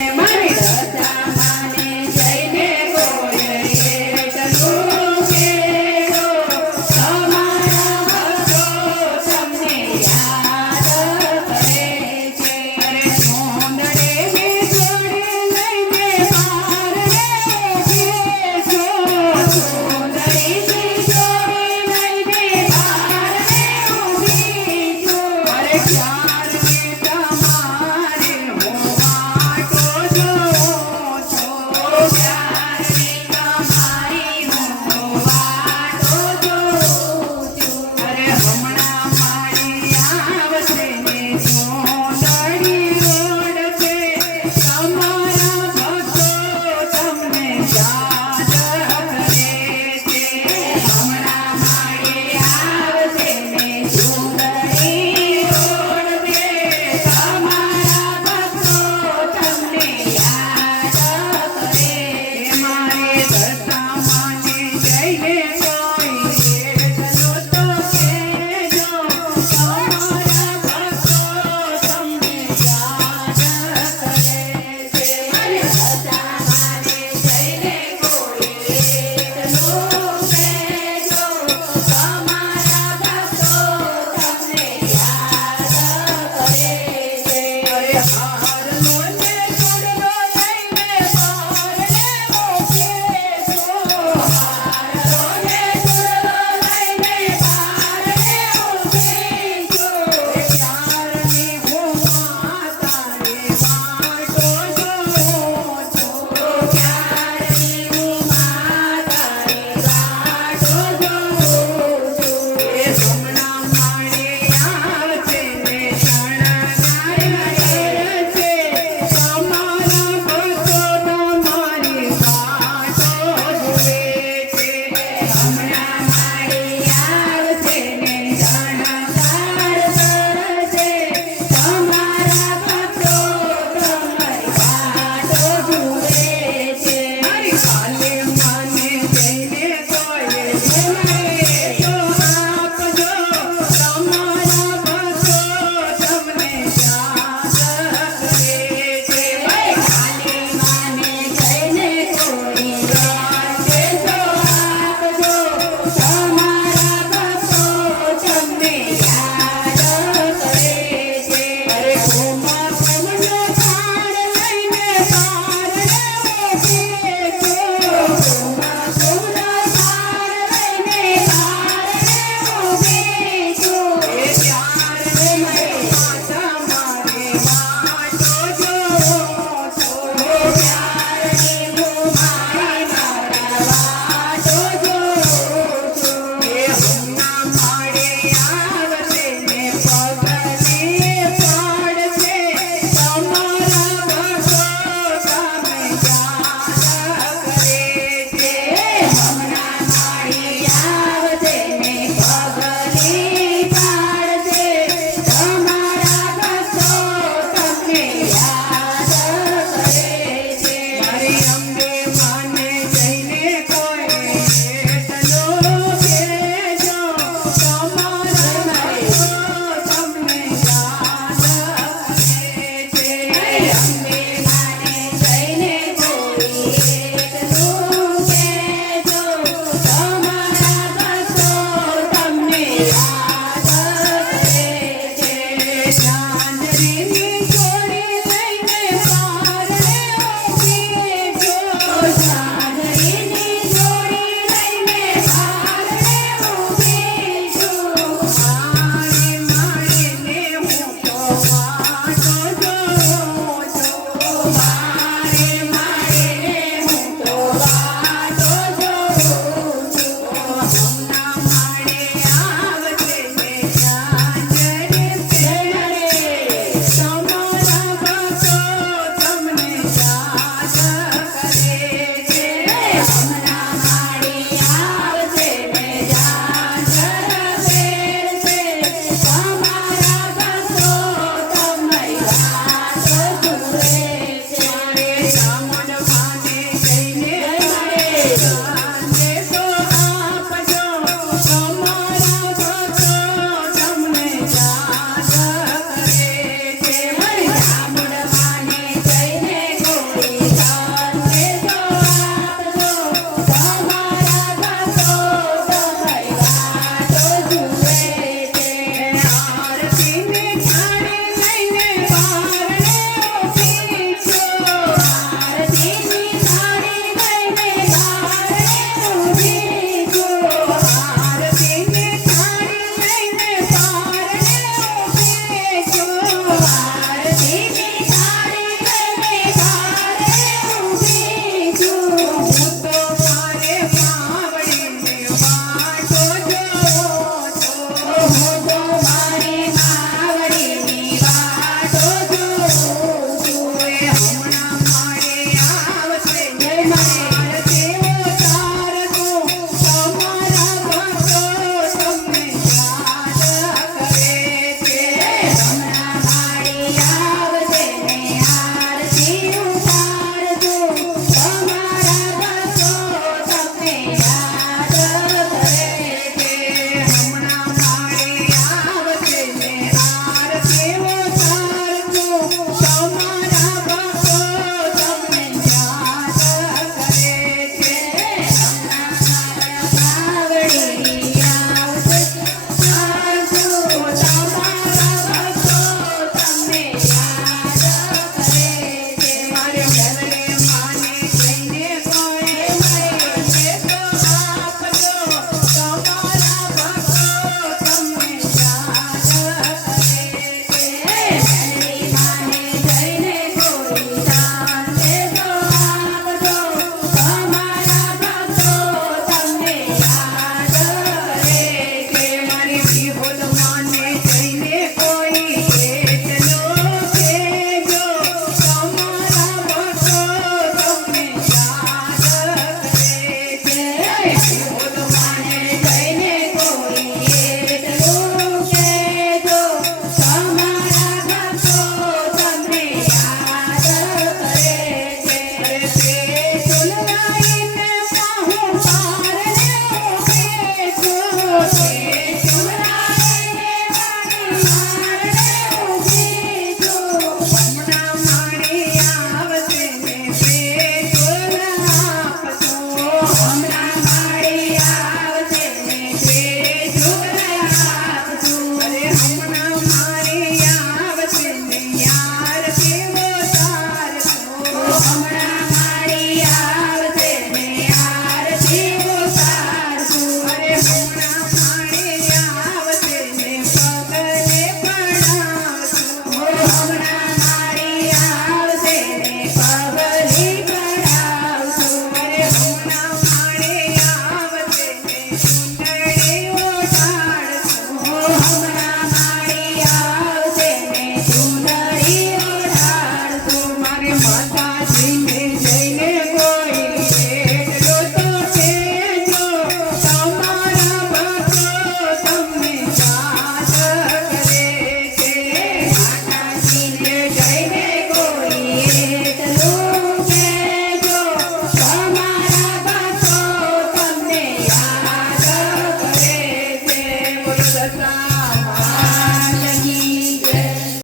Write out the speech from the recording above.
Amen. Yes. me.